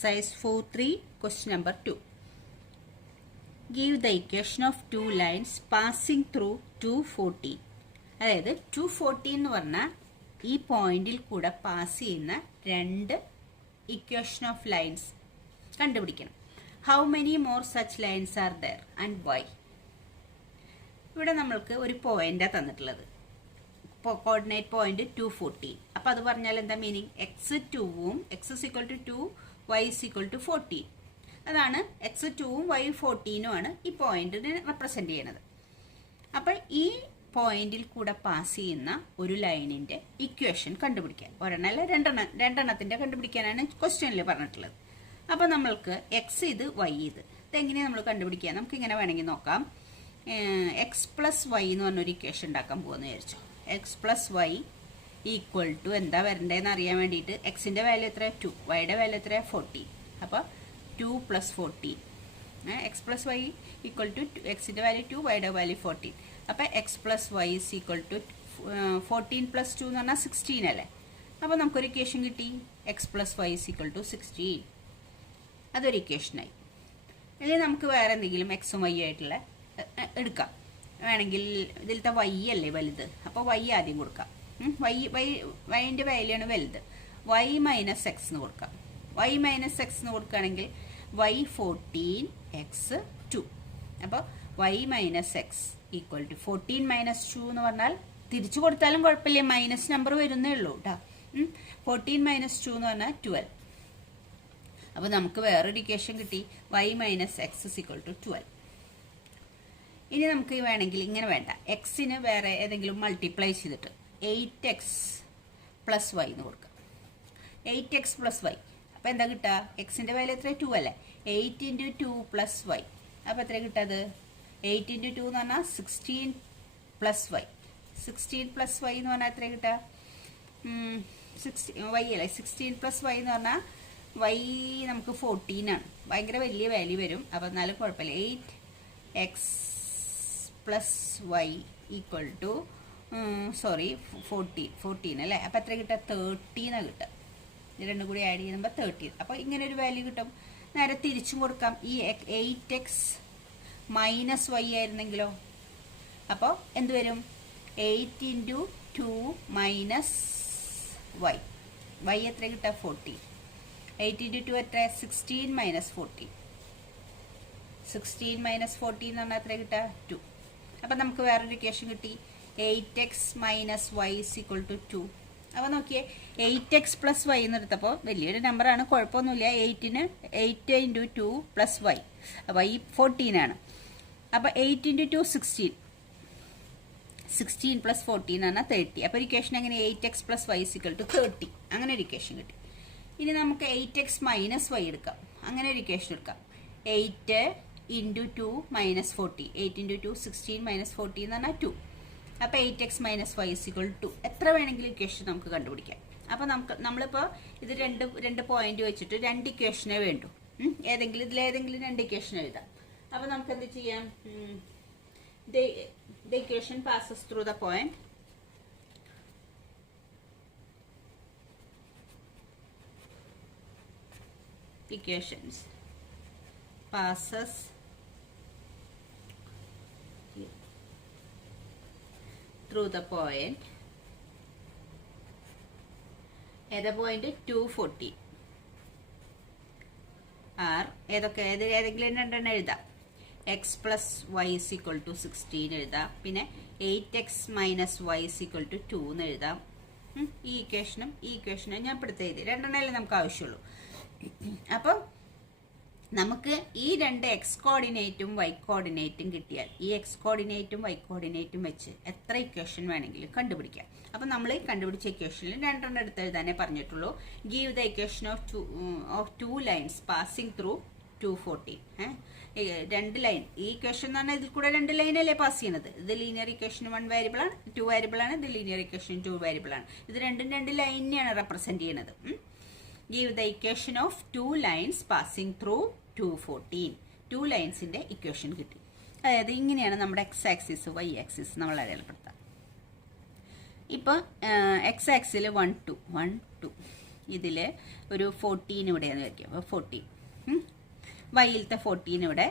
Exercise 4.3, question number 2. Give the equation of two lines passing through 240. അതായത് 240 എന്ന് പറഞ്ഞാൽ ഈ പോയിന്റിൽ കൂടെ പാസ് ചെയ്യുന്ന രണ്ട് ഇക്വേഷൻ ഓഫ് ലൈൻസ് കണ്ടുപിടിക്കണം. How many more such lines are there and why? ഇവിടെ നമ്മൾക്ക് ഒരു പോയിന്റാണ് തന്നിട്ടുള്ളത്. Coordinate point 240. അപ്പോൾ അത് പറഞ്ഞാൽ എന്താ മീനിങ്? എക്സ് 2ഉം x is equal to 2, y is equal to 14. അതാണ് എക്സ് 2ഉം വൈ 14ഉം ആണ് ഈ പോയിന്റിനെ റെപ്രസെന്റ് ചെയ്യുന്നത്. അപ്പോൾ ഈ പോയിന്റിൽ കൂടെ പാസ് ചെയ്യുന്ന ഒരു ലൈനിന്റെ ഇക്വേഷൻ കണ്ടുപിടിക്കാൻ, ഒരെണ്ണല്ല രണ്ടെണ്ണത്തിന്റെ കണ്ടുപിടിക്കാനാണ് ക്വസ്റ്റ്യനിൽ പറഞ്ഞിട്ടുള്ളത്. അപ്പോൾ നമ്മൾക്ക് എക്സ് ഇത് വൈ ഇതെങ്ങനെയാണ് നമ്മൾ കണ്ടുപിടിക്കുക? നമുക്ക് ഇങ്ങനെ വേണമെങ്കിൽ നോക്കാം. എക്സ് പ്ലസ് വൈ എന്ന് പറഞ്ഞൊരു ഇക്വേഷൻ ഉണ്ടാക്കാൻ പോകുമെന്ന് വിചാരിച്ചോ. X plus y equal to എന്താ വരണ്ടതെന്ന് അറിയാൻ വേണ്ടിയിട്ട് എക്സിൻ്റെ വാല്യൂ എത്ര? 2, വൈയുടെ വാല്യൂ എത്ര? 14. അപ്പോൾ 2 + 14. X plus y equal to എക്സിൻ്റെ വാല്യൂ 2, വൈയുടെ വാല്യൂ 14. അപ്പോൾ x plus y is equal to 14 + 2 എന്ന് പറഞ്ഞാൽ 16 അല്ലേ? അപ്പോൾ നമുക്കൊരു ഇക്വേഷൻ കിട്ടി. X plus y is equal to 16. അതൊരു ഇക്വേഷനായി. അല്ലെങ്കിൽ നമുക്ക് വേറെ എന്തെങ്കിലും എക്സും വൈ ആയിട്ടുള്ള എടുക്കാം. വേണമെങ്കിൽ ഇതിലത്തെ വൈ അല്ലേ വലുത്, അപ്പോൾ വൈ ആദ്യം കൊടുക്കാം. വൈൻ്റെ വാല്യൂ ആണ് വലുത്. വൈ മൈനസ് എക്സ് എന്ന് കൊടുക്കാം. വൈ മൈനസ് എക്സ് എന്ന് കൊടുക്കുകയാണെങ്കിൽ വൈ 14 എക്സ് 2. അപ്പോൾ y minus x equal to 14 minus 2 എന്ന് പറഞ്ഞാൽ തിരിച്ചു കൊടുത്താലും കുഴപ്പമില്ല, മൈനസ് നമ്പർ വരുന്നേ ഉള്ളൂ കേട്ടോ. 14 മൈനസ് 2 എന്ന് പറഞ്ഞാൽ 12. അപ്പോൾ നമുക്ക് വേറൊരു ഇക്വേഷൻ കിട്ടി. Y minus x is equal to 12. ഇനി നമുക്ക് വേണമെങ്കിൽ ഇങ്ങനെ വേണ്ട, എക്സിന് വേറെ ഏതെങ്കിലും മൾട്ടിപ്ലൈ ചെയ്തിട്ട് 8x + y എന്ന് കൊടുക്കാം. 8x + y. അപ്പോൾ എന്താ കിട്ടുക? എക്സിൻ്റെ വാല്യൂ എത്ര? 2 അല്ലേ? 8 × 2 + y. അപ്പോൾ എത്ര കിട്ടത്? 8 × 2 എന്ന് പറഞ്ഞാൽ 16 + y. 16 + y എന്ന് പറഞ്ഞാൽ എത്ര കിട്ടുക? y അല്ലേ? 16 + y എന്ന് പറഞ്ഞാൽ y നമുക്ക് 14 ആണ്. ഭയങ്കര വലിയ വാല്യൂ വരും. അപ്പോൾ എന്നാലും കുഴപ്പമില്ല. 8x + y ഈക്വൽ ടു 14 അല്ലേ? അപ്പോൾ എത്ര കിട്ടുക? 30 എന്നാണ് കിട്ടുക. ഇത് രണ്ടും കൂടി ആഡ് ചെയ്യുമ്പോൾ 30. അപ്പോൾ ഇങ്ങനെ ഒരു വാല്യൂ കിട്ടും. നേരെ തിരിച്ചും കൊടുക്കാം. ഈ 8x - y ആയിരുന്നെങ്കിലോ? അപ്പോൾ എന്ത് വരും? 8 × 2 - y. y എത്ര കിട്ടുക? 40. 8 × 2 എത്ര? 16 - 40. 16 - 40 എന്ന് പറഞ്ഞാൽ എത്ര കിട്ടുക? 2. അപ്പം നമുക്ക് വേറൊരു ഇക്വേഷൻ കിട്ടി. 8x - y is equal to 2. അപ്പോൾ നോക്കിയേ, 8x + y എന്ന് എടുത്തപ്പോൾ വലിയൊരു നമ്പറാണ്, കുഴപ്പമൊന്നുമില്ല. 8 × 2 + y. y 14 ആണ്. അപ്പോൾ 8 × 2 16. 16 + 14 ആണ് 30. അപ്പോൾ ഇക്വേഷൻ എങ്ങനെ? 8x + y is equal to 30. അങ്ങനെ ഒരു ഇക്വേഷൻ കിട്ടി. ഇനി നമുക്ക് 8x - y എടുക്കാം. അങ്ങനെ ഒരു ഇക്വേഷൻ എടുക്കാം. 8 × 2 - 40. 8 × 2 16 - 40 എന്ന് പറഞ്ഞാൽ 2. അപ്പോൾ 8x - y is equal to എത്ര വേണമെങ്കിലും ഇക്വേഷൻ നമുക്ക് കണ്ടുപിടിക്കാം. അപ്പോൾ നമ്മളിപ്പോൾ ഇത് രണ്ട് പോയിന്റ് വെച്ചിട്ട് രണ്ട് ഇക്വേഷനേ വേണ്ടു. ഇതിലേതെങ്കിലും രണ്ട് ഇക്വേഷൻ എഴുതാം. അപ്പോൾ നമുക്ക് എന്ത് ചെയ്യാം? the equation passes through the point. Equations passes through the point. ഏതാ പോയിന്റ്? 240. ഏതെങ്കിലും രണ്ടെണ്ണം എഴുതാം. X plus y is equal to 16 എഴുതാം. പിന്നെ 8x - y is equal to 2 എന്ന് എഴുതാം. ഈ ഇക്വേഷനും ഞാൻ ഇപ്പോഴത്തെ എഴുതി. രണ്ടെണ്ണമല്ലേ നമുക്ക് ആവശ്യമുള്ളൂ. അപ്പോൾ നമുക്ക് ഈ രണ്ട് എക്സ് കോർഡിനേറ്റും വൈ കോർഡിനേറ്റും കിട്ടിയാൽ ഈ എക്സ് കോർഡിനേറ്റും വൈ കോർഡിനേറ്റും വെച്ച് എത്ര ഇക്വേഷൻ വേണമെങ്കിലും കണ്ടുപിടിക്കാം. അപ്പോൾ നമ്മൾ കണ്ടുപിടിച്ച ഇക്വേഷനിൽ രണ്ടെണ്ണം എടുത്ത് എഴുതാനേ പറഞ്ഞിട്ടുള്ളൂ. Give the equation of two lines passing through 240. രണ്ട് ലൈൻ. ഈ ഇക്വേഷൻ എന്ന് പറഞ്ഞാൽ ഇതിൽ കൂടെ രണ്ട് ലൈനല്ലേ പാസ് ചെയ്യുന്നത്. ഇത് ലീനിയർ ഇക്വേഷൻ 1 വേരിയബിൾ ആണ്, 2 വേരിയബിൾ ആണ്. ഇത് ലീനിയർ ഇക്വേഷൻ 2 വേരിയബിൾ ആണ്. ഇത് രണ്ട് ലൈനെയാണ് റെപ്രസെന്റ് ചെയ്യുന്നത്. Give the equation of two lines passing through 240. 2 ലൈൻസിന്റെ equation കിട്ടി. അതായത് ഇങ്ങനെയാണ് നമ്മുടെ എക്സ് ആക്സിസ് വൈ ആക്സിസ് നമ്മൾ അടയാളപ്പെടുത്താം. ഇപ്പോൾ എക്സ് ആക്സിൽ 1 2 ഇതിൽ ഒരു 14 ഇവിടെയെന്ന് വയ്ക്കാം. അപ്പോൾ 14 വൈയിലത്തെ 14 ഇവിടെ.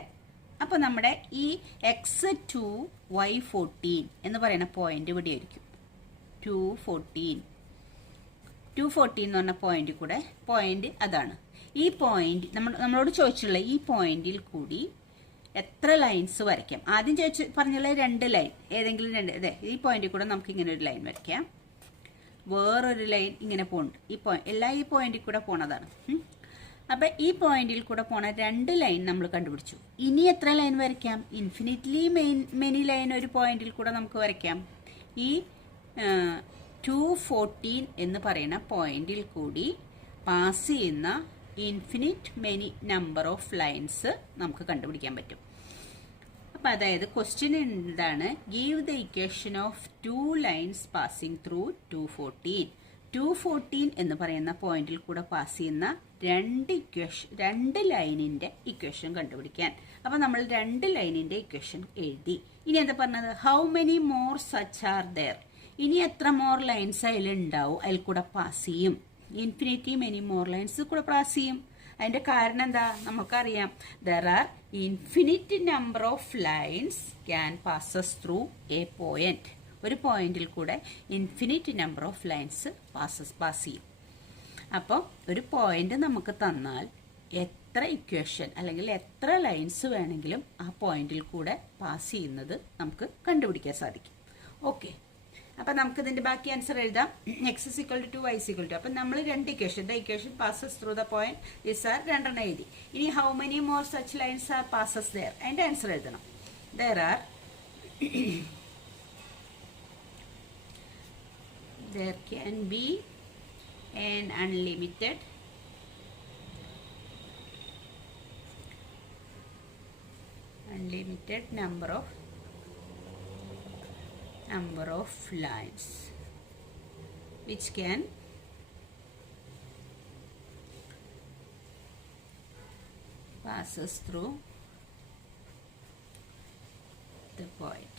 അപ്പോൾ നമ്മുടെ ഈ x2 y14 എന്ന് പറയുന്ന പോയിന്റ് ഇവിടെ ആയിരിക്കും. 214 എന്ന് പറഞ്ഞ പോയിന്റ് കൂടെ പോയിന്റ് അതാണ്. ഈ പോയിന്റ് നമ്മളോട് ചോദിച്ചുള്ള ഈ പോയിന്റിൽ കൂടി എത്ര ലൈൻസ് വരയ്ക്കാം? ആദ്യം പറഞ്ഞുള്ള 2 ലൈൻ, ഏതെങ്കിലും 2. അതെ, ഈ പോയിന്റിൽ കൂടെ നമുക്ക് ഇങ്ങനെ ഒരു ലൈൻ വരയ്ക്കാം. വേറൊരു ലൈൻ ഇങ്ങനെ പോകുന്നുണ്ട്. ഈ പോയിന്റിൽ കൂടെ പോണതാണ്. അപ്പം ഈ പോയിന്റിൽ കൂടെ പോണ 2 ലൈൻ നമ്മൾ കണ്ടുപിടിച്ചു. ഇനി എത്ര ലൈൻ വരയ്ക്കാം? ഇൻഫിനിറ്റ്ലി മെനി ലൈൻ ഒരു പോയിന്റിൽ കൂടെ നമുക്ക് വരയ്ക്കാം. ഈ 214 എന്ന് പറയുന്ന പോയിന്റിൽ കൂടി പാസ് ചെയ്യുന്ന infinite many number of lines നമുക്ക് കണ്ടുപിടിക്കാൻ പറ്റും. അപ്പം അതായത് ക്വസ്റ്റ്യൻ എന്താണ്? Give the equation of 2 lines passing through 214 എന്ന് പറയുന്ന പോയിന്റിൽ കൂടെ പാസ് ചെയ്യുന്ന 2 ലൈനിന്റെ ഇക്വേഷൻ കണ്ടുപിടിക്കാൻ. അപ്പം നമ്മൾ 2 ലൈനിന്റെ ഇക്വേഷൻ എഴുതി. ഇനി എന്താ പറഞ്ഞത്? How many more such are there? ഇനി എത്ര മോർ ലൈൻസ് അതിലുണ്ടാവും, അതിൽ കൂടെ പാസ് ചെയ്യും? ഇൻഫിനിറ്റി മെനി മോർ ലൈൻസ് കൂടെ പാസ് ചെയ്യും. അതിന്റെ കാരണം എന്താ? നമുക്കറിയാം, there are infinite number of lines can passes through A point. ഒരു പോയിന്റിൽ കൂടെ infinite number of lines pass ചെയ്യും. അപ്പോൾ ഒരു പോയിന്റ് നമുക്ക് തന്നാൽ എത്ര ഇക്വേഷൻ അല്ലെങ്കിൽ എത്ര ലൈൻസ് വേണമെങ്കിലും ആ പോയിന്റിൽ കൂടെ പാസ് ചെയ്യുന്നത് നമുക്ക് കണ്ടുപിടിക്കാൻ സാധിക്കും. ഓക്കെ, അപ്പം നമുക്ക് ഇതിന്റെ ബാക്കി ആൻസർ എഴുതാം. x = 2 y = 2. അപ്പം നമ്മൾ 2 equation, the equation passes through the point this are 2 എഴുതി. ഇനി how many more such lines are passes there, അതിന്റെ ആൻസർ എഴുതണം. there can be an unlimited number of lines which can passes through the point.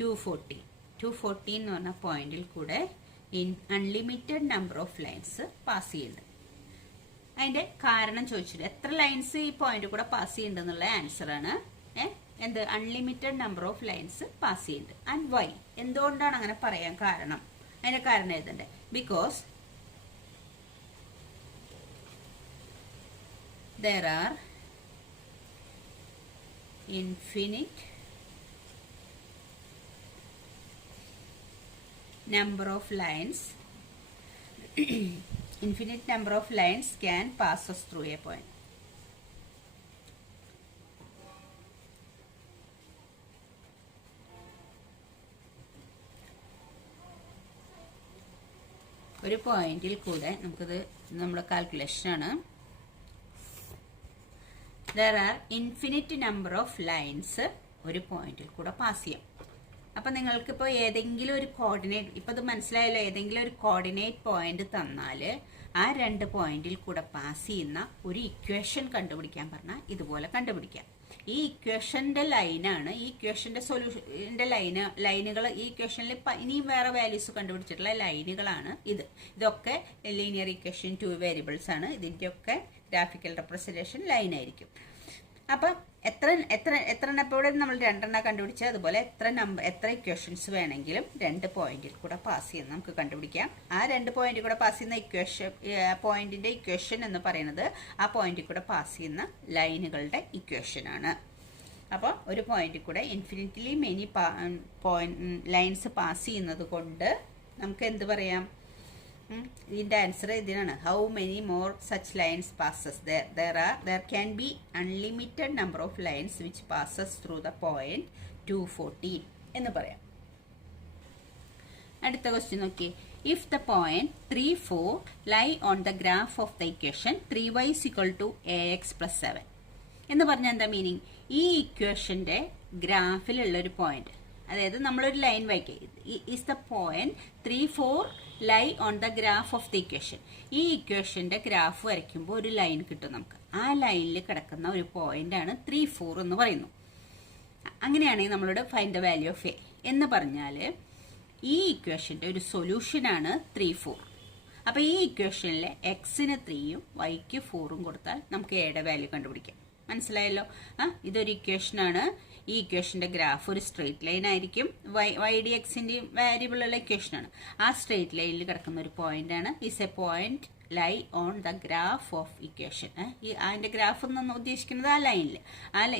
214 എന്ന് പറഞ്ഞ പോയിന്റിൽ കൂടെ unlimited number of lines pass ചെയ്യുന്നുണ്ട്. അതിന്റെ കാരണം ചോദിച്ചിട്ട് എത്ര ലൈൻസ് ഈ പോയിന്റ് കൂടെ പാസ് ചെയ്യുന്നുണ്ടെന്നുള്ള ആൻസർ ആണ്. എന്ത്? Unlimited number of lines pass ചെയ്യുന്നുണ്ട്. ആൻഡ് വൈ, എന്തുകൊണ്ടാണ് അങ്ങനെ പറയാൻ കാരണം? അതിന്റെ കാരണം എഴുതണ്ടേ? Because there are infinite number of lines infinite number of lines can pass us through a point. ഒരു പോയിന്റിൽ കൂടെ നമുക്കിത് നമ്മുടെ കാൽക്കുലേഷൻ ആണ്. there are infinite number of lines ഒരു പോയിന്റിൽ കൂടെ പാസ് ചെയ്യാം. അപ്പം നിങ്ങൾക്കിപ്പോൾ ഏതെങ്കിലും ഒരു കോർഡിനേറ്റ്, ഇപ്പം ഇത് മനസ്സിലായല്ലോ, ഏതെങ്കിലും ഒരു കോർഡിനേറ്റ് പോയിന്റ് തന്നാൽ ആ 2 പോയിന്റിൽ കൂടെ പാസ് ചെയ്യുന്ന ഒരു ഇക്വേഷൻ കണ്ടുപിടിക്കാൻ പറഞ്ഞാൽ ഇതുപോലെ കണ്ടുപിടിക്കാം. ഈ ഇക്വേഷന്റെ ലൈനാണ്, ഈ ഇക്വേഷന്റെ സൊല്യൂഷന്റെ ലൈനുകൾ, ഈ ഇക്വേഷനിൽ ഇനിയും വേറെ വാല്യൂസ് കണ്ടുപിടിച്ചിട്ടുള്ള ലൈനുകളാണ് ഇതൊക്കെ ലീനിയർ ഇക്വേഷൻ 2 വേരിയബിൾസ് ആണ്. ഇതിൻ്റെയൊക്കെ ഗ്രാഫിക്കൽ റെപ്രസെന്റേഷൻ ലൈൻ ആയിരിക്കും. അപ്പം എത്ര ഇവിടെ നമ്മൾ 2 കണ്ടുപിടിച്ചാൽ അതുപോലെ എത്ര ഇക്വേഷൻസ് വേണമെങ്കിലും 2 പോയിന്റിൽ കൂടെ പാസ് ചെയ്യുന്ന നമുക്ക് കണ്ടുപിടിക്കാം. ആ 2 പോയിന്റിൽ കൂടെ പാസ് ചെയ്യുന്ന പോയിന്റിന്റെ ഇക്വേഷൻ എന്ന് പറയുന്നത് ആ പോയിന്റിൽ കൂടെ പാസ് ചെയ്യുന്ന ലൈനുകളുടെ ഇക്വേഷൻ ആണ്. അപ്പോൾ ഒരു പോയിന്റിൽ കൂടെ ഇൻഫിനിറ്റ്ലി മെനി ലൈൻസ് പാസ് ചെയ്യുന്നത് കൊണ്ട് നമുക്ക് എന്ത് പറയാം? ഇതിന്റെ ആൻസർ ഇതിനാണ്. How many more such lines passes there can be unlimited number of lines which passes through the point 214 എന്ന് പറയാം. അടുത്ത ക്വസ്റ്റ്യൻ നോക്കി. if the point 3, 4 lie on the graph of the equation 3y = ax + 7 എന്ന് പറഞ്ഞാൽ എന്താ meaning? ഈ ഇക്വേഷന്റെ ഗ്രാഫിലുള്ള ഒരു പോയിന്റ്, അതായത് നമ്മളൊരു ലൈൻ വയ്ക്കുക. is the point 3, 4 lie on the graph of the equation. ഈ ഇക്വേഷന്റെ ഗ്രാഫ് വരയ്ക്കുമ്പോൾ ഒരു ലൈൻ കിട്ടും നമുക്ക്. ആ ലൈനിൽ കിടക്കുന്ന ഒരു പോയിന്റ് ആണ് 3, 4 എന്ന് പറയുന്നു. അങ്ങനെയാണെങ്കിൽ നമ്മളോട് find the value of A എന്ന് പറഞ്ഞാൽ ഈ ഇക്വേഷൻ്റെ ഒരു സൊല്യൂഷനാണ് 3, 4. അപ്പോൾ ഈ ഇക്വേഷനിലെ എക്സിന് 3യും വൈക്ക് 4ഉം കൊടുത്താൽ നമുക്ക് എയുടെ വാല്യൂ കണ്ടുപിടിക്കാം. മനസ്സിലായല്ലോ? ഇതൊരു ഇക്വേഷനാണ്. ഈ ഇക്വേഷൻ്റെ ഗ്രാഫ് ഒരു സ്ട്രെയിറ്റ് ലൈൻ ആയിരിക്കും. വൈ ഡി എക്സിൻ്റെയും വേരിയബിളുള്ള ഇക്വേഷനാണ്. ആ സ്ട്രെയിറ്റ് ലൈനിൽ കിടക്കുന്ന ഒരു പോയിന്റ് ആണ്. Is a point lie on the graph of equation. അതിൻ്റെ ഗ്രാഫ് എന്നൊന്നും ഉദ്ദേശിക്കുന്നത് ആ ലൈനിൽ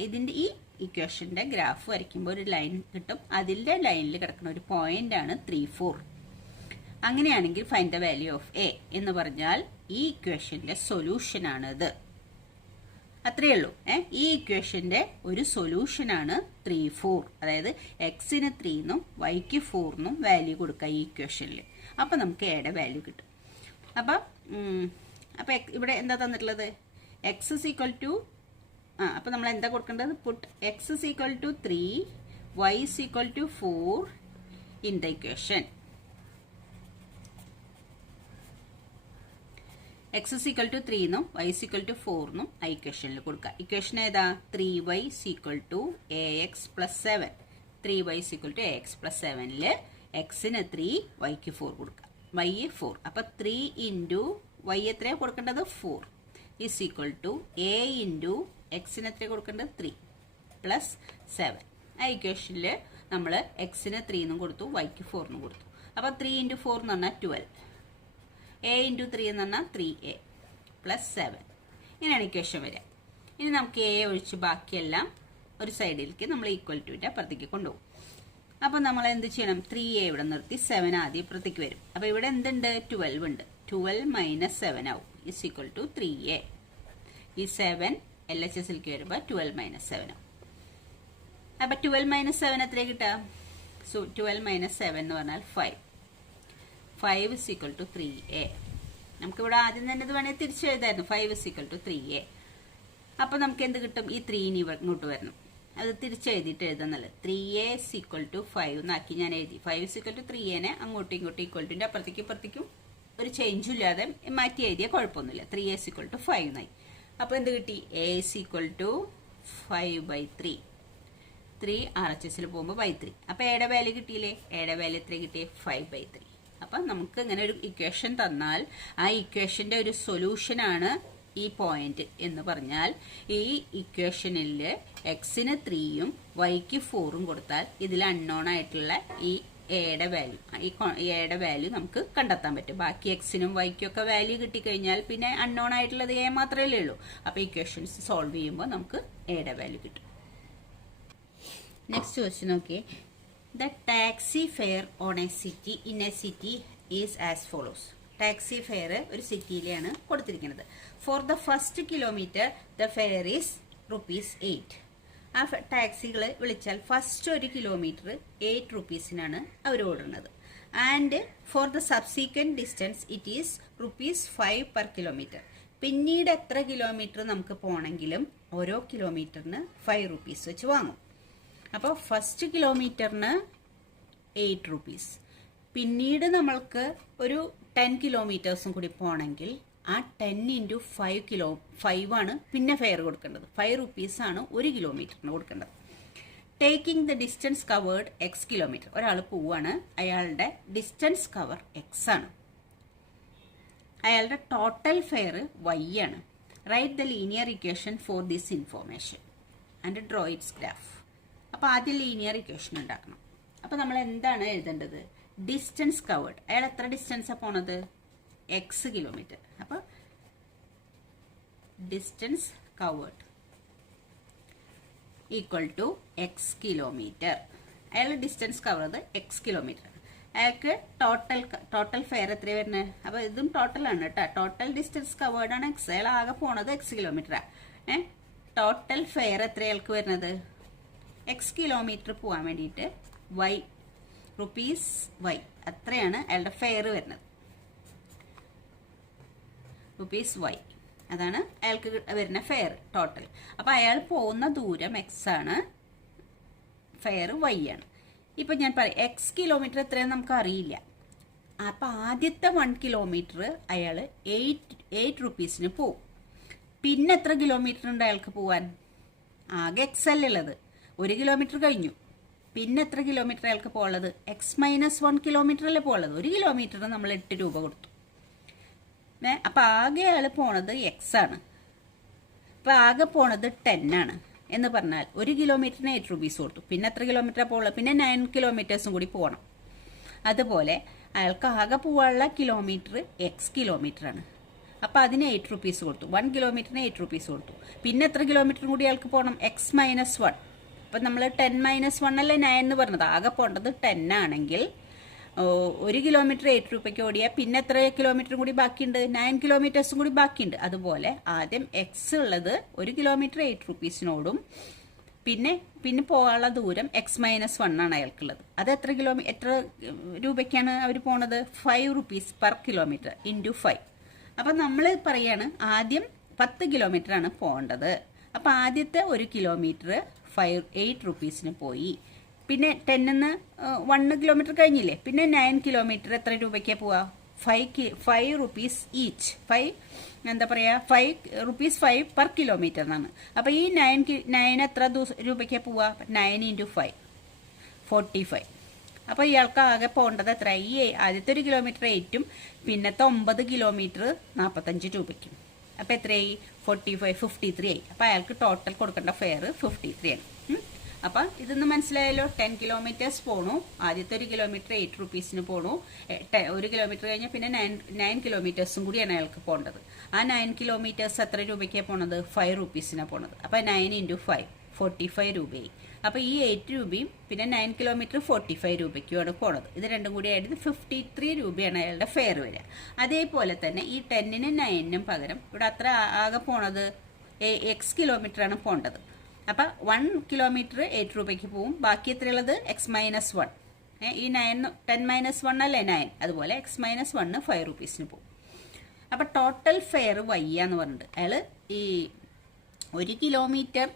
ഇതിൻ്റെ ഈ ഇക്വേഷൻ്റെ ഗ്രാഫ് വരയ്ക്കുമ്പോൾ ഒരു ലൈൻ കിട്ടും. അതിൻ്റെ ലൈനിൽ കിടക്കുന്ന ഒരു പോയിന്റ് ആണ് 3, 4. അങ്ങനെയാണെങ്കിൽ find the value of A എന്ന് പറഞ്ഞാൽ ഈ ഇക്വേഷൻ്റെ സൊല്യൂഷനാണിത്. അത്രയേ ഉള്ളൂ. ഈ ഇക്വേഷൻ്റെ ഒരു സൊല്യൂഷനാണ് 3, 4. അതായത് എക്സിന് 3ന്നും വൈക്ക് 4ന്നും വാല്യൂ കൊടുക്കുക ഈ ഇക്വേഷനിൽ. അപ്പം നമുക്ക് എയുടെ വാല്യൂ കിട്ടും. അപ്പം ഇവിടെ എന്താ തന്നിട്ടുള്ളത്? എക്സ് ഇസ് ഈക്വൽ ടു അപ്പം നമ്മൾ എന്താ കൊടുക്കേണ്ടത്? Put x is equal to 3, y is equal to 4 in the equation. X is equal to 3ന്നും വൈ ഇസ് ഈക്വൽ ടു 4ന്നും ആ ഇക്വേഷനിൽ കൊടുക്കുക. ഇക്വേഷൻ ഏതാ? 3y is equal to ax plus 7. 3y is equal to ax plus 7ൽ എക്സിന് 3, വൈക്ക് 4 കൊടുക്കുക. y 4. അപ്പം 3 ഇൻറ്റു y എത്രയാണ് കൊടുക്കേണ്ടത്? 4 is equal to a into എക്സിന് എത്രയാണ് കൊടുക്കേണ്ടത്? 3 പ്ലസ് 7. ആ ഇക്വേഷനിൽ നമ്മൾ എക്സിന് 3ന്നും കൊടുത്തു, വൈക്ക് 4ന്നും കൊടുത്തു. അപ്പം 3 ഇൻറ്റു 4 എന്ന് പറഞ്ഞാൽ 12. a ഇൻറ്റു 3 എന്ന് പറഞ്ഞാൽ 3a പ്ലസ് 7. ഇങ്ങനെയാണ് ഇക്വേഷൻ വരിക. ഇനി നമുക്ക് a ഒഴിച്ച് ബാക്കിയെല്ലാം ഒരു സൈഡിലേക്ക് നമ്മൾ ഈക്വൽ ടുവിൻ്റെ അപ്പുറത്തേക്ക് കൊണ്ടുപോകും. അപ്പം നമ്മൾ എന്ത് ചെയ്യണം? 3a ഇവിടെ നിർത്തി 7 ആദ്യം ഇപ്പുറത്തേക്ക് വരും. അപ്പോൾ ഇവിടെ എന്തുണ്ട്? 12 ഉണ്ട്. 12 മൈനസ് 7 ആവും. Is equal to 3a. ഈ 7 LHSലേക്ക് വരുമ്പോൾ 12 മൈനസ് 7 ആവും. അപ്പം 12 മൈനസ് 7 എത്രയാണ് കിട്ടുക? സോ 12 മൈനസ് 7 എന്ന് പറഞ്ഞാൽ 5. 5 is equal to 3a. നമുക്കിവിടെ ആദ്യം തന്നെ ഇത് വേണമെങ്കിൽ തിരിച്ചു എഴുതായിരുന്നു. 5 is equal to 3a. അപ്പോൾ നമുക്ക് എന്ത് കിട്ടും? ഈ 3 ഇങ്ങോട്ട് വരണം. അത് തിരിച്ചെഴുതിയിട്ട് എഴുതുന്നത് 3a is equal to 5 എന്നാക്കി ഞാൻ എഴുതി. 5 is equal to 3a അങ്ങോട്ടും ഇങ്ങോട്ടും ഈക്വൽ ടുൻ്റെ അപ്പുറത്തേക്കും ഇപ്പുറത്തേക്കും ഒരു ചേഞ്ചും ഇല്ലാതെ മാറ്റി എഴുതിയാൽ കുഴപ്പമൊന്നുമില്ല. 3a is equal to 5 എന്നായി. അപ്പോൾ എന്ത് കിട്ടി? a is equal to 5/3. 3 RHSൽ പോകുമ്പോൾ by 3. അപ്പോൾ എയുടെ വാല്യൂ കിട്ടിയില്ലേ? എയുടെ വാല്യൂ എത്ര കിട്ടിയേ? 5/3. അപ്പം നമുക്ക് ഇങ്ങനെ ഒരു ഇക്വേഷൻ തന്നാൽ ആ ഇക്വേഷൻ്റെ ഒരു സൊല്യൂഷനാണ് ഈ പോയിന്റ് എന്ന് പറഞ്ഞാൽ ഈ ഇക്വേഷനിൽ എക്സിന് 3യും വൈക്ക് 4ഉം കൊടുത്താൽ ഇതിൽ അൺനോൺ ആയിട്ടുള്ള ഈ എയുടെ വാല്യൂ എയുടെ വാല്യൂ നമുക്ക് കണ്ടെത്താൻ പറ്റും. ബാക്കി എക്സിനും വൈക്കും ഒക്കെ വാല്യൂ കിട്ടിക്കഴിഞ്ഞാൽ പിന്നെ അൺനോൺ ആയിട്ടുള്ളത് എ മാത്രമേ ഉള്ളൂ. അപ്പോൾ ഇക്വേഷൻസ് സോൾവ് ചെയ്യുമ്പോൾ നമുക്ക് എയുടെ വാല്യൂ കിട്ടും. നെക്സ്റ്റ് ക്വസ്റ്റ്യൻ നോക്കിയേ. The taxi fare on a city in a city is as follows. Taxi fair ഒരു സിറ്റിയിലാണ് കൊടുത്തിരിക്കുന്നത്. Four the first kilometre the fair is ₹8. ആ ടാക്സികൾ വിളിച്ചാൽ ഫസ്റ്റ് ഒരു കിലോമീറ്റർ 8 rupeesനാണ് അവർ ഓടുന്നത്. And for the subsequent distance it is ₹5 per kilometer. പിന്നീട് എത്ര kilometre നമുക്ക് പോകണമെങ്കിലും ഓരോ കിലോമീറ്ററിന് 5 rupees വെച്ച് വാങ്ങും. അപ്പോൾ ഫസ്റ്റ് കിലോമീറ്ററിന് 8 rupees. പിന്നീട് നമ്മൾക്ക് ഒരു 10 kilometers കൂടി പോകണമെങ്കിൽ ആ 10 into 5 ആണ് പിന്നെ ഫെയർ കൊടുക്കേണ്ടത്. 5 rupees ആണ് ഒരു കിലോമീറ്ററിന് കൊടുക്കേണ്ടത്. Taking the distance covered X kilometre. ഒരാൾ പോവാണ്, അയാളുടെ ഡിസ്റ്റൻസ് കവർ X ആണ്. അയാളുടെ ടോട്ടൽ ഫെയർ Y ആണ്. Write the linear equation for this information and draw its graph. അപ്പോൾ ആദ്യം ലീനിയർ ഇക്വേഷൻ ഉണ്ടാക്കണം. അപ്പോൾ നമ്മൾ എന്താണ് എഴുതേണ്ടത്? Distance covered. അയാൾ എത്ര ഡിസ്റ്റൻസാണ് പോണത്? X kilometre. അപ്പോൾ distance covered equal to X kilometre. അയാൾ ഡിസ്റ്റൻസ് കവർ ചെയ്ത് X കിലോമീറ്റർ. അയാൾക്ക് ടോട്ടൽ ഫെയർ എത്ര വരുന്നത്? അപ്പോൾ ഇതും ടോട്ടലാണ് കേട്ടോ. ടോട്ടൽ ഡിസ്റ്റൻസ് കവേർഡ് ആണ് X. അയാൾ ആകെ പോണത് X കിലോമീറ്ററാണ്. ടോട്ടൽ ഫെയർ എത്ര അയാൾക്ക് വരുന്നത്? X കിലോമീറ്റർ പോകാൻ വേണ്ടിയിട്ട് ₹Y അത്രയാണ് അയാളുടെ ഫെയർ വരുന്നത്. ₹Y അതാണ് അയാൾക്ക് വരുന്ന ഫെയർ ടോട്ടൽ. അപ്പോൾ അയാൾ പോകുന്ന ദൂരം X ആണ്, ഫെയർ Y ആണ്. ഇപ്പം ഞാൻ പറയാം X കിലോമീറ്റർ എത്രയാണെന്ന് നമുക്ക് അറിയില്ല. അപ്പം ആദ്യത്തെ 1 കിലോമീറ്റർ അയാൾ 8 rupeesന് പോവും. പിന്നെ എത്ര കിലോമീറ്റർ ഉണ്ട് അയാൾക്ക് പോവാൻ? ആകെ X അല്ലേ ഉള്ളത്. 1 കിലോമീറ്റർ കഴിഞ്ഞു. പിന്നെ എത്ര കിലോമീറ്റർ അയാൾക്ക് പോകുള്ളത്? x-1 കിലോമീറ്ററല്ലേ പോകുള്ളത്. 1 കിലോമീറ്ററിന് നമ്മൾ 8 രൂപ കൊടുത്തു. അപ്പം ആകെ അയാൾ പോണത് x ആണ്. അപ്പം ആകെ പോണത് 10 ആണ് എന്ന് പറഞ്ഞാൽ 1 കിലോമീറ്ററിന് 8 രൂപീസ് കൊടുത്തു. പിന്നെ എത്ര കിലോമീറ്ററാണ് പോകുള്ളത്? പിന്നെ 9 കിലോമീറ്റേഴ്സും കൂടി പോകണം. അതുപോലെ അയാൾക്ക് ആകെ പോകാനുള്ള കിലോമീറ്റർ x കിലോമീറ്ററാണ്. അപ്പോൾ അതിന് 8 റുപ്പീസ് കൊടുത്തു. 1 കിലോമീറ്ററിന് 8 റുപ്പീസ് കൊടുത്തു. പിന്നെ എത്ര കിലോമീറ്ററും കൂടി അയാൾക്ക് പോകണം? x-1. അപ്പം നമ്മൾ 10-1 അല്ലേ 9 എന്ന് പറഞ്ഞത്. ആകെ പോകേണ്ടത് 10 ആണെങ്കിൽ 1 കിലോമീറ്റർ 8 രൂപയ്ക്ക് ഓടിയാൽ പിന്നെ എത്ര കിലോമീറ്ററും കൂടി ബാക്കിയുണ്ട്? 9 കിലോമീറ്റേഴ്സും കൂടി ബാക്കിയുണ്ട്. അതുപോലെ ആദ്യം x ഉള്ളത് 1 കിലോമീറ്റർ 8 റുപ്പീസിനോടും പിന്നെ പോകാനുള്ള ദൂരം x-1 ആണ് അയാൾക്കുള്ളത്. അത് എത്ര രൂപയ്ക്കാണ് അവർ പോണത്? 5 റുപ്പീസ് പെർ കിലോമീറ്റർ ഇൻറ്റു 5. അപ്പം നമ്മൾ പറയാണ് ആദ്യം 10 കിലോമീറ്റർ ആണ് പോകേണ്ടത്. അപ്പം ആദ്യത്തെ 1 കിലോമീറ്റർ 8 റുപ്പീസിന് പോയി. പിന്നെ 10 1 കിലോമീറ്റർ കഴിഞ്ഞില്ലേ? പിന്നെ 9 കിലോമീറ്റർ എത്ര രൂപയ്ക്കാണ് പോവുക? 5 rupees each. 5 rupees 5 per kilometre എന്നാണ്. അപ്പോൾ ഈ 9 എത്ര രൂപയ്ക്കാണ് പോവുക? 9 ഇൻറ്റു 5 45. അപ്പോൾ ഇയാൾക്ക് ആകെ പോകേണ്ടത് എത്ര? ഈ ആദ്യത്തെ 1 കിലോമീറ്റർ 8ഉം പിന്നത്തെ 9 കിലോമീറ്റർ 45 രൂപയ്ക്കും. അപ്പോൾ എത്രയായി? 45 53 ആയി. അപ്പോൾ അയാൾക്ക് ടോട്ടൽ കൊടുക്കേണ്ട ഫെയർ 53 ആണ്. അപ്പം ഇതൊന്ന് മനസ്സിലായല്ലോ. 10 കിലോമീറ്റേഴ്സ് പോണു. ആദ്യത്തെ 1 കിലോമീറ്റർ 8 റുപ്പീസിന് പോണു. 1 കിലോമീറ്റർ കഴിഞ്ഞാൽ പിന്നെ 9 കിലോമീറ്റേഴ്സും കൂടിയാണ് അയാൾക്ക് പോകേണ്ടത്. ആ 9 കിലോമീറ്റേഴ്സ് എത്ര രൂപയ്ക്കാണ് പോണത്? 5 റുപ്പീസിനാണ് പോണത്. അപ്പം 9 ഇൻറ്റു 5 45 രൂപയായി. അപ്പോൾ ഈ 8 രൂപയും പിന്നെ 9 കിലോമീറ്റർ 45 രൂപയ്ക്കുമാണ് പോണത്. ഇത് രണ്ടും കൂടി ആയിട്ട് 53 രൂപയാണ് അയാളുടെ ഫെയർ വരിക. അതേപോലെ തന്നെ ഈ 10നും 9നും പകരം ഇവിടെ അത്ര ആകെ പോണത് x കിലോമീറ്ററാണ് പോകേണ്ടത്. അപ്പം 1 കിലോമീറ്റർ 8 രൂപയ്ക്ക് പോവും. ബാക്കി എത്രയുള്ളത്? x-1. ഈ 10-1 അല്ലേ 9. അതുപോലെ x-1 5 റുപ്പീസിന് പോവും. അപ്പം ടോട്ടൽ ഫെയർ y എന്ന് പറഞ്ഞിട്ട് അയാൾ ഈ 1 കിലോമീറ്റർ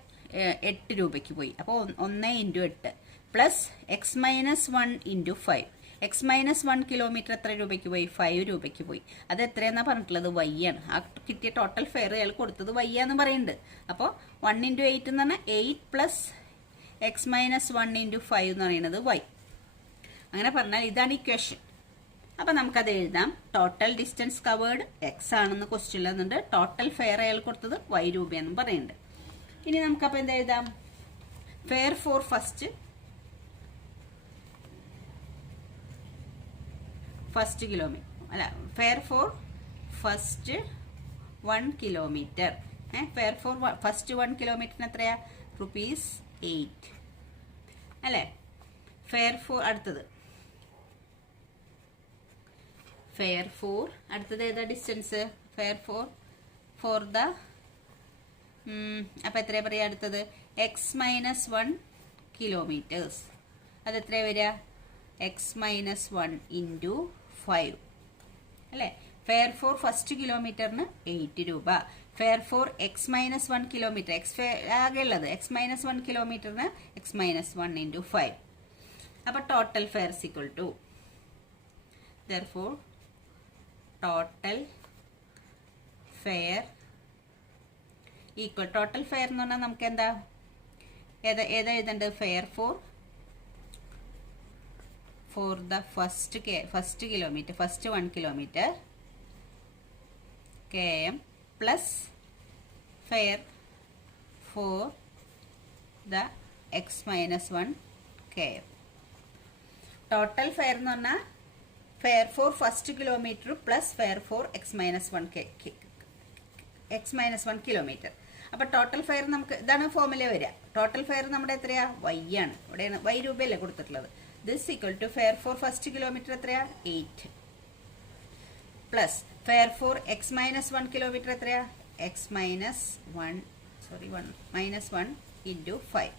8 രൂപയ്ക്ക് പോയി. അപ്പോൾ 1 into 8 plus x-1 into 5. x-1 kilometre എത്ര രൂപയ്ക്ക് പോയി? 5 രൂപയ്ക്ക് പോയി. അത് എത്രയാണെന്നാണ് പറഞ്ഞിട്ടുള്ളത്? y ആണ്. ആ കിട്ടിയ ടോട്ടൽ ഫെയർ അയാൾ കൊടുത്തത് y ആണെന്ന് പറയുന്നുണ്ട്. അപ്പോൾ 1 ഇൻറ്റു 8 എന്ന് പറഞ്ഞാൽ 8 പ്ലസ് x-1 ഇൻറ്റു 5 എന്ന് പറയുന്നത് y. അങ്ങനെ പറഞ്ഞാൽ ഇതാണ് ഇക്വേഷൻ. അപ്പം നമുക്കത് എഴുതാം. ടോട്ടൽ ഡിസ്റ്റൻസ് കവേർഡ് x ആണെന്ന് ക്വസ്റ്റ്യൻ എന്നുണ്ട്. ടോട്ടൽ ഫെയർ അയാൾ കൊടുത്തത് y രൂപയെന്നും പറയുന്നുണ്ട്. ഇനി നമുക്കപ്പോൾ എന്താ എഴുതാം? ഫെയർ ഫോർ ഫസ്റ്റ് കിലോമീറ്റർ അല്ല, fare for first 1 kilometre. Fare for first 1 കിലോമീറ്ററിന് എത്രയാ? ₹8 അല്ലേ? ഫെയർ ഫോർ അടുത്തത് ഏതാ ഡിസ്റ്റൻസ്? ഫെയർ ഫോർ ദ അപ്പം എത്രയാ പറയുക? അടുത്തത് x-1 കിലോമീറ്റേഴ്സ്. അത് എത്രയാണ് വരിക? x-1 ഇൻറ്റു 5 അല്ലേ? ഫെയർ ഫോർ ഫസ്റ്റ് കിലോമീറ്ററിന് 8 രൂപ. ഫെയർ ഫോർ x-1 കിലോമീറ്റർ ആകെ ഉള്ളത് x-1 കിലോമീറ്ററിന് x-1 ഇൻറ്റു 5. അപ്പോൾ total fare equal to therefore total fare equal total fare എന്ന് പറഞ്ഞാൽ നമുക്ക് എന്താ ഏതാ എഴുതേണ്ടത്? Fare for the first kilometre first 1 kilometre km plus fare for the x-1 km. Total fare എന്ന് പറഞ്ഞാൽ fare for first kilometre plus fare for x-1 kilometre. അപ്പോൾ total fare നമുക്ക് ഇതാണ് ഫോർമുല വരിക. ടോട്ടൽ ഫെയർ നമ്മുടെ എത്രയാ? y ആണ്. ഇവിടെയാണ് y രൂപയല്ലേ കൊടുത്തിട്ടുള്ളത്. This equal to fare for first kilometre എത്രയാ? 8 plus fare for x-1 kilometre എത്രയാ? -1 ഇൻറ്റു 5.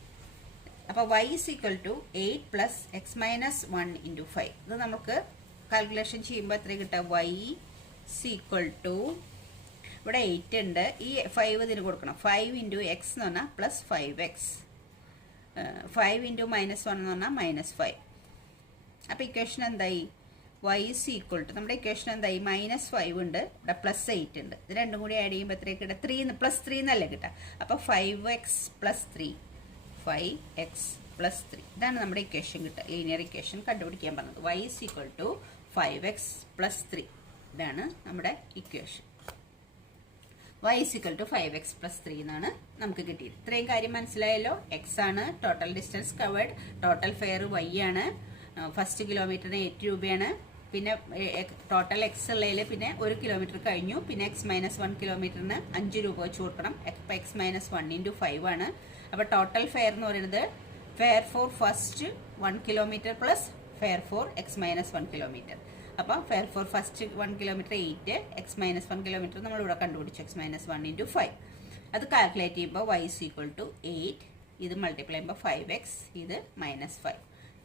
അപ്പോൾ y is equal to 8 plus x-1 into 5. ഇത് നമുക്ക് കാൽക്കുലേഷൻ ചെയ്യുമ്പോൾ എത്ര കിട്ടുക? y is equal to ഇവിടെ 8 ഉണ്ട്. ഈ 5 ഇതിന് കൊടുക്കണം. 5 ഇൻറ്റു എക്സ് എന്ന് പറഞ്ഞാൽ പ്ലസ് 5x. 5 ഇൻറ്റു -1 എന്ന് പറഞ്ഞാൽ -5. അപ്പോൾ ഇക്വേഷൻ എന്തായി? y is equal to നമ്മുടെ ഇക്വേഷൻ എന്തായി? -5 ഉണ്ട്, ഇവിടെ +8 ഉണ്ട്. ഇത് രണ്ടും കൂടി ആഡ് ചെയ്യുമ്പോൾ എത്രയൊക്കെ കിട്ടുക? +3 എന്നല്ലേ കിട്ടുക. അപ്പോൾ 5x + 3 5x പ്ലസ് 3. ഇതാണ് നമ്മുടെ ഇക്വേഷൻ കിട്ടുക, ലീനിയർ ഇക്വേഷൻ കണ്ടുപിടിക്കാൻ പറഞ്ഞത്. y is equal to 5x plus 3. ഇതാണ് നമ്മുടെ equation. y is equal to 5x plus 3 എന്നാണ് നമുക്ക് കിട്ടിയത്. ഇത്രയും കാര്യം മനസ്സിലായല്ലോ. x ആണ് total distance covered, total fare y ആണ്, ഫസ്റ്റ് കിലോമീറ്ററിന് 8 രൂപയാണ്. പിന്നെ ടോട്ടൽ എക്സ് ഉള്ളതിൽ പിന്നെ 1 കിലോമീറ്റർ കഴിഞ്ഞു, പിന്നെ എക്സ് മൈനസ് 1 കിലോമീറ്ററിന് 5 രൂപ വെച്ച് കൊടുക്കണം. എക്സ് മൈനസ് 1 × 5 ആണ്. അപ്പോൾ ടോട്ടൽ ഫെയർ എന്ന് പറയുന്നത് fare for first 1 kilometre plus fare for x minus 1 kilometre. അപ്പോൾ fare for first 1 kilometre 8, x minus 1 kilometre നമ്മളിവിടെ കണ്ടുപിടിച്ചു, എക്സ് മൈനസ് 1 × 5. അത് കാൽക്കുലേറ്റ് ചെയ്യുമ്പോൾ y is equal to 8, ഇത് മൾട്ടിപ്ലൈ ചെയ്യുമ്പോൾ 5x, ഇത് -5.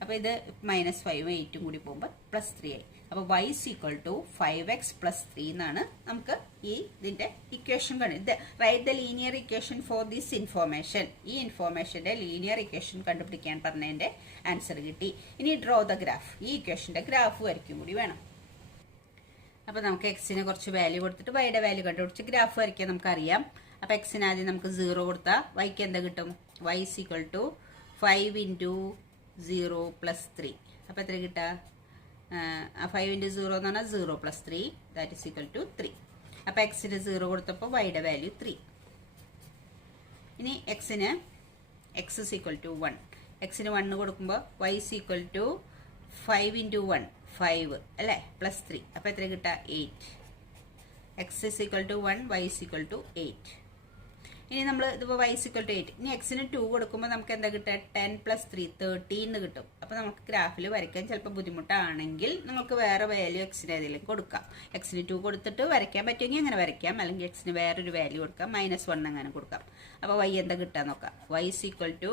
അപ്പോൾ ഇത് -5ഉം 8ഉം കൂടി പോകുമ്പോൾ +3 ആയി. അപ്പോൾ y is equal to 5x plus 3 എന്നാണ് നമുക്ക് ഇതിന്റെ ഇക്വേഷൻ കണ്ടത്. Right the linear equation for this information. ഈ ഇൻഫോർമേഷന്റെ ലീനിയർ ഇക്വേഷൻ കണ്ടുപിടിക്കാൻ പറഞ്ഞതിന്റെ ആൻസർ കിട്ടി. ഇനി ഡ്രോ ദ ഗ്രാഫ്. ഈ ഇക്വേഷന്റെ ഗ്രാഫ് വരയ്ക്കും കൂടി വേണം. അപ്പോൾ നമുക്ക് എക്സിന് കുറച്ച് വാല്യൂ കൊടുത്തിട്ട് വൈയുടെ വാല്യൂ കണ്ടുപിടിച്ച് ഗ്രാഫ് വരയ്ക്കാൻ നമുക്കറിയാം. അപ്പോൾ എക്സിന് ആദ്യം നമുക്ക് 0 കൊടുത്താൽ വൈക്ക് എന്താ കിട്ടും? y is equal to 5 × 0 plus 3. അപ്പോൾ എത്ര കിട്ടുക? 5 × 0 എന്ന് പറഞ്ഞാൽ 0 + 3, ദാറ്റ് ഈസ് ഈക്വൽ ടു 3. അപ്പോൾ എക്സിന് 0 കൊടുത്തപ്പോൾ വൈയുടെ വാല്യൂ 3. ഇനി എക്സിന് x is equal to 1. എക്സിന് 1 കൊടുക്കുമ്പോൾ y is equal to 5 × 1, 5 അല്ലേ, പ്ലസ് 3. അപ്പോൾ എത്ര കിട്ടുക? 8. x is equal to 1, y is equal to 8. ഇനി നമ്മൾ ഇതിപ്പോൾ y is equal to 8. ഇനി എക്സിന് 2 കൊടുക്കുമ്പോൾ നമുക്ക് എന്താ കിട്ടുക? 10 + 3, 13 കിട്ടും. അപ്പോൾ നമുക്ക് ഗ്രാഫിൽ വരയ്ക്കാൻ ചിലപ്പോൾ ബുദ്ധിമുട്ടാണെങ്കിൽ നിങ്ങൾക്ക് വേറെ വാല്യൂ എക്സിന് ഏതെങ്കിലും കൊടുക്കാം. എക്സിന് 2 കൊടുത്തിട്ട് വരയ്ക്കാൻ പറ്റുമെങ്കിൽ അങ്ങനെ വരയ്ക്കാം, അല്ലെങ്കിൽ എക്സിന് വേറൊരു വാല്യൂ കൊടുക്കാം, -1 അങ്ങനെ കൊടുക്കാം. അപ്പോൾ y എന്താ കിട്ടുക നോക്കാം. y is equal to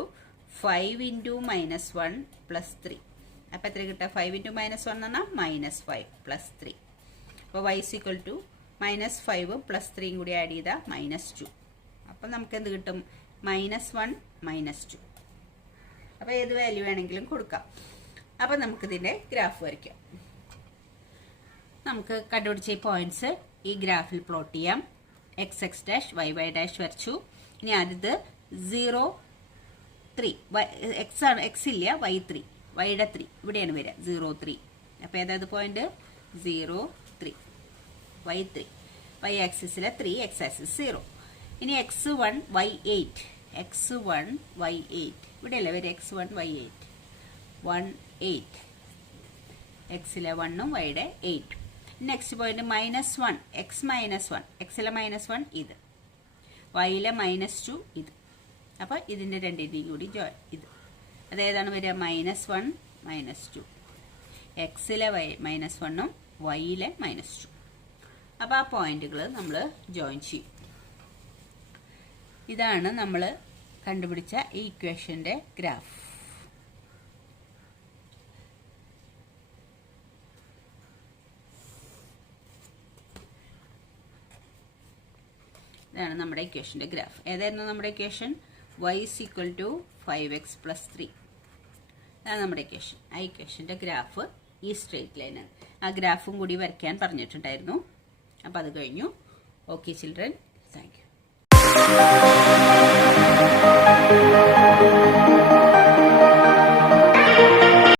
5 × -1 plus 3. അപ്പോൾ എത്ര കിട്ടുക? 5 × -1 എന്ന് പറഞ്ഞാൽ -5 plus 3. അപ്പോൾ y is equal to -5 plus 3 കൂടി ആഡ് ചെയ്താൽ -2. അപ്പം നമുക്ക് എന്ത് കിട്ടും? -1 -2. അപ്പോൾ ഏത് വാല്യൂ വേണമെങ്കിലും കൊടുക്കാം. അപ്പം നമുക്കിതിൻ്റെ ഗ്രാഫ് വരയ്ക്കാം. നമുക്ക് കണ്ടുപിടിച്ച ഈ പോയിന്റ്സ് ഈ ഗ്രാഫിൽ പ്ലോട്ട് ചെയ്യാം. x(x') y(y') വരച്ചു. ഇനി ആദ്യത് 0 3, എക്സ് ആണ്, എക്സ് ഇല്ല, y3, വൈയുടെ 3 ഇവിടെയാണ് വരിക, 0 3. അപ്പോൾ ഏതായത് പോയിന്റ്? 0 3, y3, y ആക്സിസിലെ 3, x ആക്സിസ് 0. ഇനി x1 y8, x1 y8 ഇവിടെയല്ലേ വരെ, x1 y8, 1 8, എക്സിലെ 1ഉം വൈയുടെ 8. നെക്സ്റ്റ് പോയിന്റ് -1, x -1, എക്സിലെ -1 ഇത്, വൈയിലെ -2 ഇത്. അപ്പോൾ ഇതിൻ്റെ രണ്ടിൻ്റെയും കൂടി ഇത് അതേതാണ് വരിക? -1 -2, എക്സിലെ -1ഉം വൈയിലെ -2. അപ്പോൾ ആ പോയിന്റുകൾ നമ്മൾ ജോയിൻ ചെയ്യും. ഇതാണ് നമ്മൾ കണ്ടുപിടിച്ച ഈ ഇക്വേഷൻ്റെ ഗ്രാഫ്. ഇതാണ് നമ്മുടെ ഇക്വേഷൻ്റെ ഗ്രാഫ്. ഏതായിരുന്നു നമ്മുടെ equation? y is equal to 5x plus 3. ഇതാണ് നമ്മുടെ ഇക്വേഷൻ. ആ ഇക്വേഷൻ്റെ ഗ്രാഫ് ഈ സ്ട്രെയിറ്റ് ലൈനാണ്. ആ ഗ്രാഫും കൂടി വരയ്ക്കാൻ പറഞ്ഞിട്ടുണ്ടായിരുന്നു. അപ്പോൾ അത് കഴിഞ്ഞു. Okay children, thank you.